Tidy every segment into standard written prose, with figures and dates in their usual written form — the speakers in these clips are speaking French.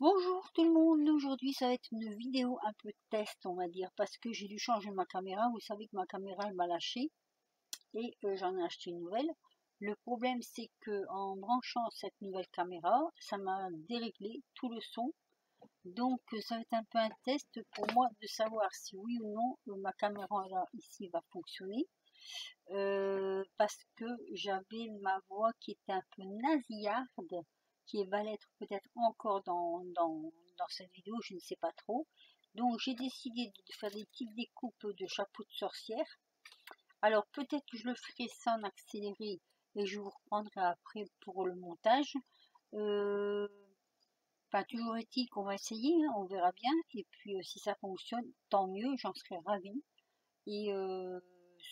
Bonjour tout le monde, aujourd'hui ça va être une vidéo un peu test on va dire parce que j'ai dû changer ma caméra, vous savez que ma caméra elle m'a lâché et j'en ai acheté une nouvelle. Le problème c'est que en branchant cette nouvelle caméra, ça m'a déréglé tout le son, donc ça va être un peu un test pour moi de savoir si oui ou non ma caméra là ici va fonctionner. Parce que j'avais ma voix qui était un peu nasillarde, qui va l'être peut-être encore dans cette vidéo, je ne sais pas trop. Donc j'ai décidé de faire des petites découpes de chapeau de sorcière. Alors peut-être que je le ferai ça en accéléré et je vous reprendrai après pour le montage. Euh, Enfin, toujours est-il qu'on va essayer, hein, on verra bien. Et puis si ça fonctionne, tant mieux, j'en serai ravie. Et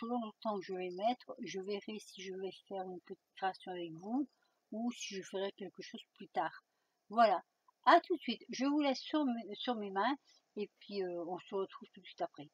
selon le temps que je vais mettre, je verrai si je vais faire une petite création avec vous ou si je ferai quelque chose plus tard. Voilà. À tout de suite. Je vous laisse sur mes mains et puis on se retrouve tout de suite après.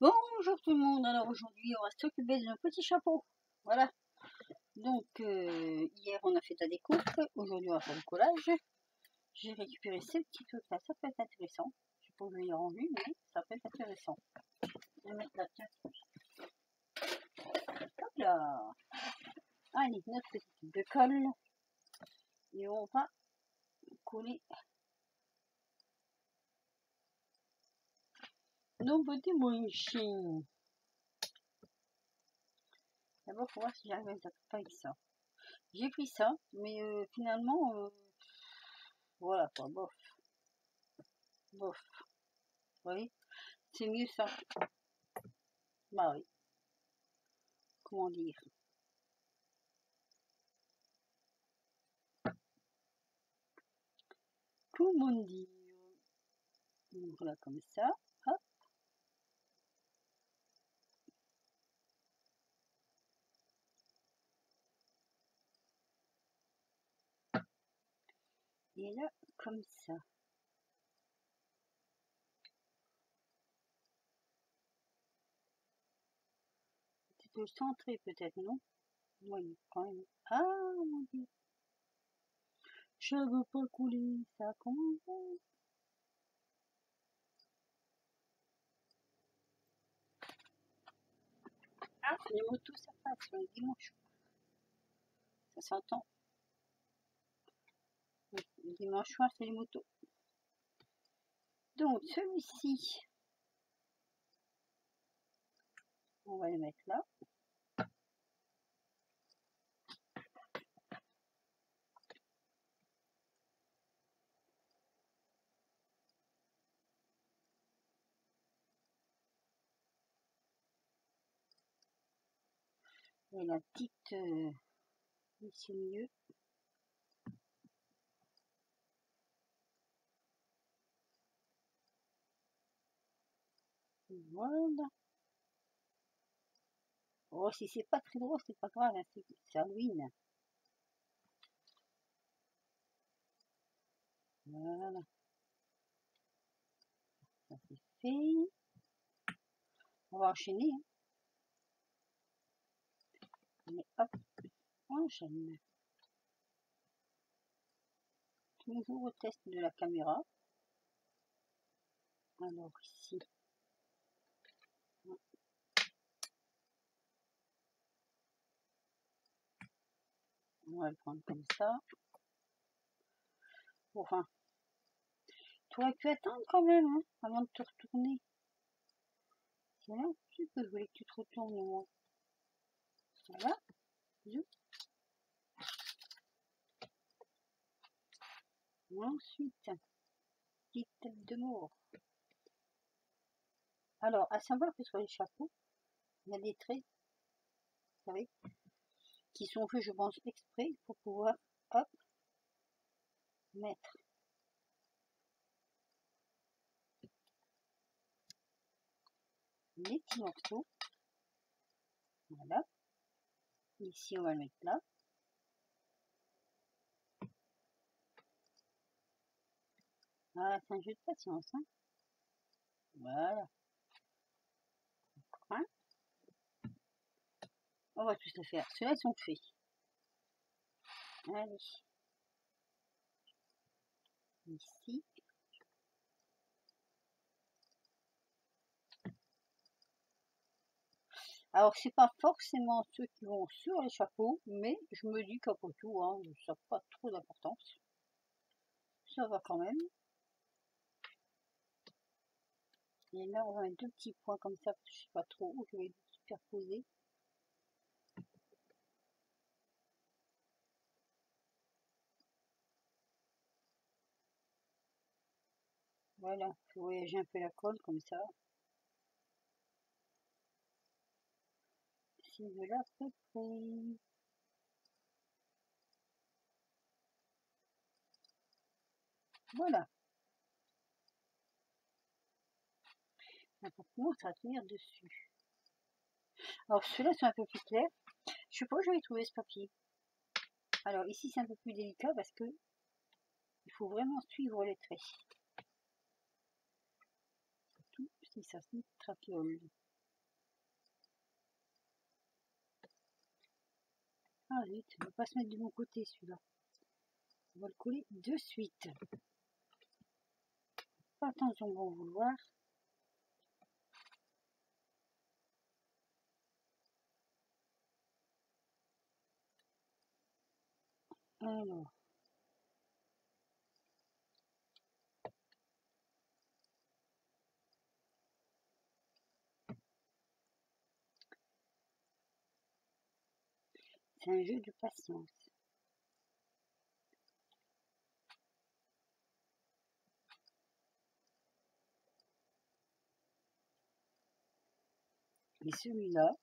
Bonjour tout le monde, alors aujourd'hui on va s'occuper de nos petits chapeaux. Voilà, donc hier on a fait la découpe, aujourd'hui on va faire le collage. J'ai récupéré ces petits trucs là, ça peut être intéressant. Je sais pas où je l'ai rendu, mais ça peut être intéressant. Je vais mettre là, tiens. Hop là. Allez, notre petit truc de colle. Et on va coller nos petits mochins. D'abord, il faut voir si j'arrive à les attraper avec ça. J'ai pris ça, mais finalement, voilà quoi, bof. Bof. Vous voyez, c'est mieux ça. Bah oui. Comment dire? Comment dire? Voilà, comme ça. Hop. Et là, comme ça. Tu peux le centrer peut-être, non? Oui, quand même. Ah, mon Dieu. Je veux pas couler, ça commence. Ah, les motos, ça passe le dimanche. Ça s'entend. Oui, le dimanche soir, c'est les motos. Donc, celui-ci, on va le mettre là. Et la petite ici au milieu. Voilà. Oh, si c'est pas très drôle, c'est pas grave, hein, c'est Halloween. Voilà, ça c'est fait. On va enchaîner. Hein. Mais hop, on enchaîne. Toujours au test de la caméra. Alors ici, on va le prendre comme ça. Enfin, tu aurais pu attendre quand même, hein, avant de te retourner. C'est là que je voulais que tu te retournes, moi. Voilà. Ensuite, petite tête de mort. Alors, à savoir que sur les chapeaux, il y a des traits, vous savez, qui sont faits, je pense, exprès pour pouvoir, hop, mettre les petits morceaux. Voilà. Ici, on va le mettre là. Ah, c'est un jeu de patience. Hein. Voilà. Hein. On va tous les faire. Ceux-là, ils sont faits. Allez. Ici. Alors, c'est pas forcément ceux qui vont sur les chapeaux, mais je me dis qu'après tout, hein, ça n'a pas trop d'importance. Ça va quand même. Et là, on va mettre deux petits points comme ça, parce que je sais pas trop où je vais superposer. Voilà, il faut voyager un peu la colle comme ça. C'est de là à peu près. Voilà. Maintenant, ça va tenir dessus. Alors, ceux-là sont un peu plus clairs. Je sais pas où je vais trouver ce papier. Alors, ici, c'est un peu plus délicat parce que il faut vraiment suivre les traits. Surtout si ça se trafiole. Ah vite, il ne va pas se mettre de mon côté celui-là. On va le coller de suite. Attention, bon vouloir. Alors. C'est un jeu de patience. Et celui-là,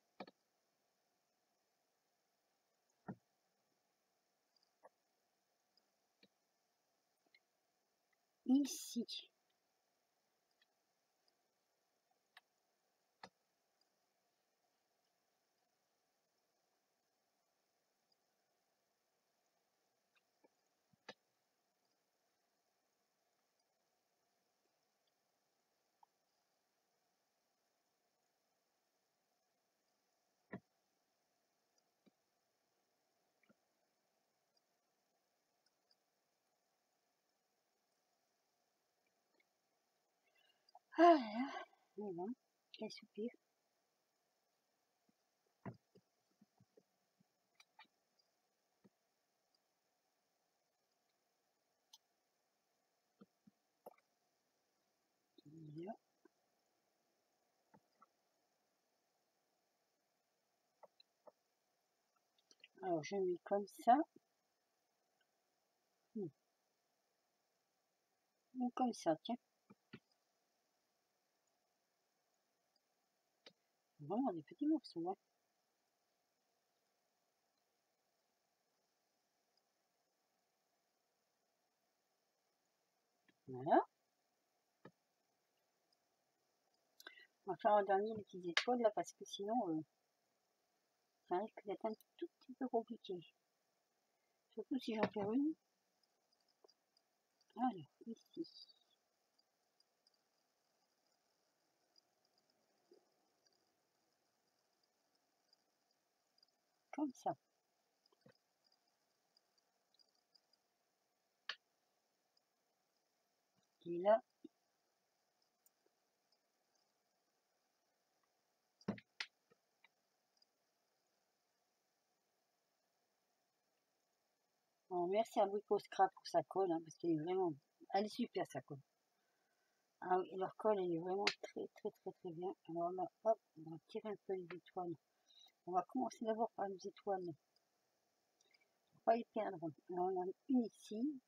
ici. Ah là, voilà, quel soupir. Là. Alors je mets comme ça. Ou comme ça, tiens. Vraiment des petits morceaux. Hein. Voilà. On va faire un dernier les petites étoiles là parce que sinon ça risque d'être un tout petit peu compliqué. Surtout si j'en fais une. Alors, ici. Comme ça. Et là, bon, merci à Brico Scrap pour sa colle, hein, parce qu'elle est vraiment, elle est super sa colle. Ah oui, leur colle, elle est vraiment très bien. Alors là, hop, on va tirer un peu les étoiles. On va commencer d'abord par les étoiles. Pour pas les perdre. Alors on en a une ici.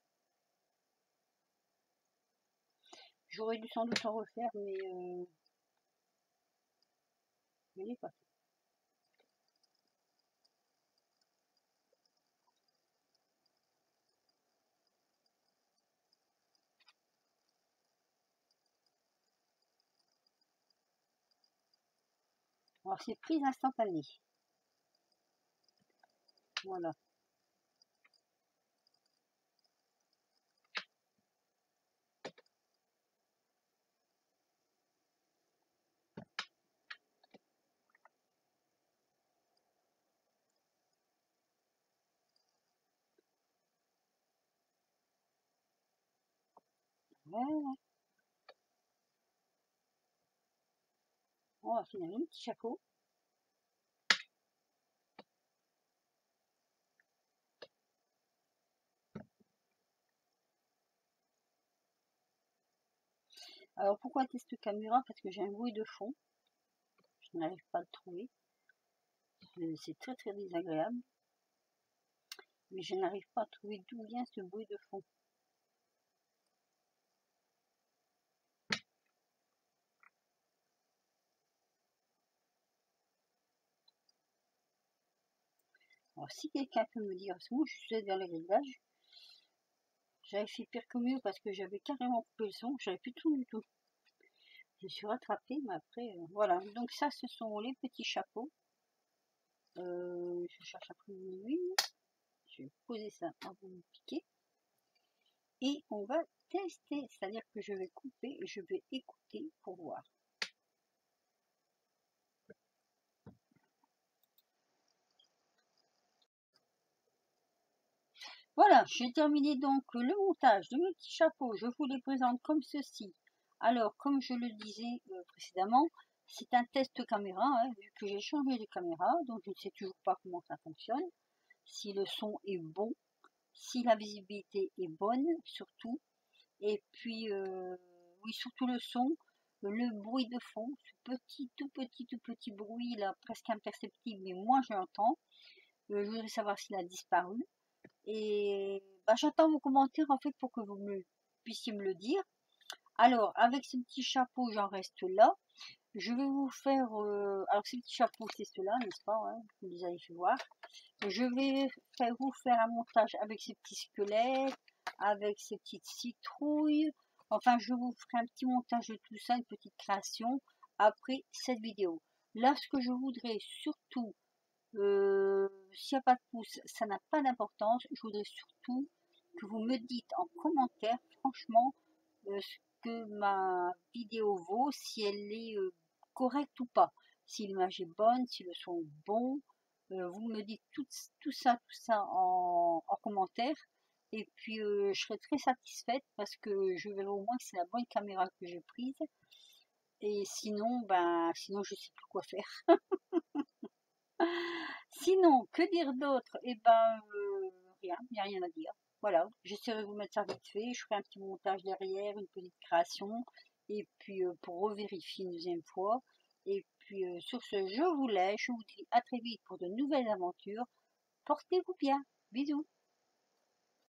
J'aurais dû sans doute en refaire, mais je l'ai pas fait. Alors c'est prise instantanée. Voilà. Voilà. On va finir un petit chapeau. Alors pourquoi teste caméra? Parce que j'ai un bruit de fond. Je n'arrive pas à le trouver. C'est très désagréable. Mais je n'arrive pas à trouver d'où vient ce bruit de fond. Alors si quelqu'un peut me dire, parce que moi je suis dans les réglages, j'avais fait pire que mieux parce que j'avais carrément coupé le son, j'avais plus tout du tout. Je suis rattrapée, mais après, voilà. Donc ça, ce sont les petits chapeaux. Je cherche après une huile. Je vais poser ça avant de piquer. Et on va tester, c'est-à-dire que je vais couper et je vais écouter pour voir. Voilà, j'ai terminé donc le montage de mes petits chapeaux. Je vous les présente comme ceci. Alors, comme je le disais précédemment, c'est un test caméra, hein, vu que j'ai changé de caméra, donc je ne sais toujours pas comment ça fonctionne, si le son est bon, si la visibilité est bonne, surtout, et puis, oui, surtout le son, le bruit de fond, ce petit, tout petit bruit là, presque imperceptible, mais moi je l'entends. Je voudrais savoir s'il a disparu. Et bah, j'attends vos commentaires en fait pour que puissiez me le dire. Alors, avec ce petit chapeau, j'en reste là. Je vais vous faire... alors, ces petits chapeaux, c'est ceux-là, n'est-ce pas, hein, vous les avez fait voir. Je vais vous faire un montage avec ces petits squelettes, avec ces petites citrouilles. Enfin, je vous ferai un petit montage de tout ça, une petite création, après cette vidéo. Là, ce que je voudrais surtout s'il n'y a pas de pouce, ça n'a pas d'importance. Je voudrais surtout que vous me dites en commentaire, franchement, ce que ma vidéo vaut, si elle est correcte ou pas. Si l'image est bonne, si le son est bon. Vous me dites tout ça en commentaire. Et puis, je serai très satisfaite parce que je verrai au moins que c'est la bonne caméra que j'ai prise. Et sinon, ben, sinon je sais plus quoi faire. Sinon, que dire d'autre? Eh ben, rien, il n'y a rien à dire. Voilà, j'essaierai de vous mettre ça vite fait. Je ferai un petit montage derrière, une petite création. Et puis, pour revérifier une deuxième fois. Et puis, sur ce, je vous laisse. Je vous dis à très vite pour de nouvelles aventures. Portez-vous bien. Bisous.